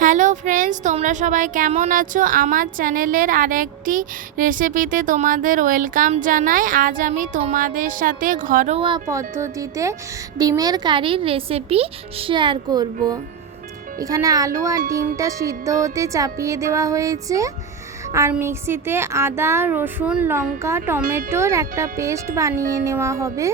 Hello friends, তোমরা সবাই কেমন আছো? আমার চ্যানেলের আরেকটি রেসিপিতে তোমাদের ওয়েলকাম জানাই। আজ আমি তোমাদের সাথে ঘরোয়া পদ্ধতিতে ডিমের কারির রেসিপি শেয়ার করব। এখানে আলু আর ডিমটা সিদ্ধ হতে চাপিয়ে দেওয়া হয়েছে, আর মিক্সিতে আদা, রসুন, লঙ্কা, টমেটোর একটা পেস্ট বানিয়ে নেওয়া হবে।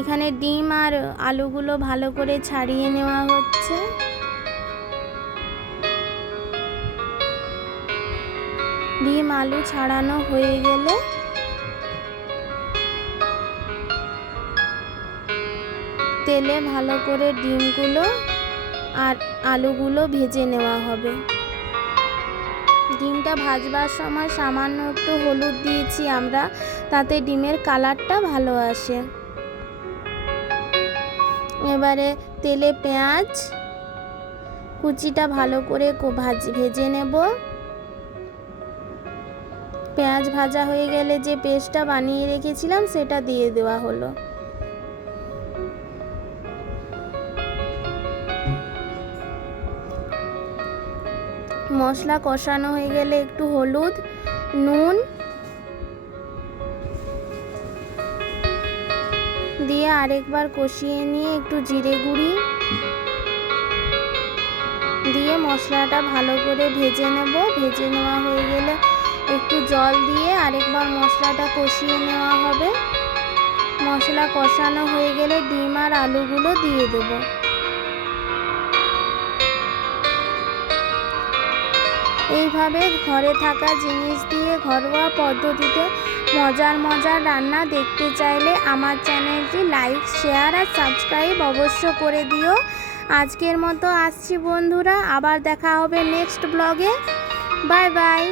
এখানে ডিম আর আলুগুলো ভালো করে ছাড়িয়ে নেওয়া হচ্ছে। ডিম আলু ছাড়ানো হয়ে গেলে তেলে ভালো করে ডিমগুলো আর আলুগুলো ভেজে নেওয়া হবে। ডিমটা ভাজবার সময় সামান্য একটু হলুদ দিয়েছি আমরা, তাতে ডিমের কালারটা ভালো আসে। এবারে তেলে পেঁয়াজ কুচিটা ভালো করে ভেজে নেব। পেঁয়াজ ভাজা হয়ে গেলে যে পেস্টটা বানিয়ে রেখেছিলাম সেটা দিয়ে দেওয়া হলো। মশলা কষানো হয়ে গেলে একটু হলুদ, নুন দিয়ে আরেকবার কষিয়ে নিয়ে একটু জিরে গুঁড়ি দিয়ে মশলাটা ভালো করে ভেজে নেব। ভেজে নেওয়া হয়ে গেলে একটু জল দিয়ে আরেকবার মশলাটা কষিয়ে নেওয়া হবে। মশলা কষানো হয়ে গেলে ডিম আর আলুগুলো দিয়ে দেব। এইভাবে ঘরে থাকা জিনিস দিয়ে ঘরোয়া পদ্ধতিতে মজার রান্না দেখতে চাইলে আমার চ্যানেলটি লাইক, শেয়ার আর সাবস্ক্রাইব অবশ্য করে দিও। আজকের মতো আসছি বন্ধুরা, আবার দেখা হবে নেক্সট ব্লগে। Bye bye.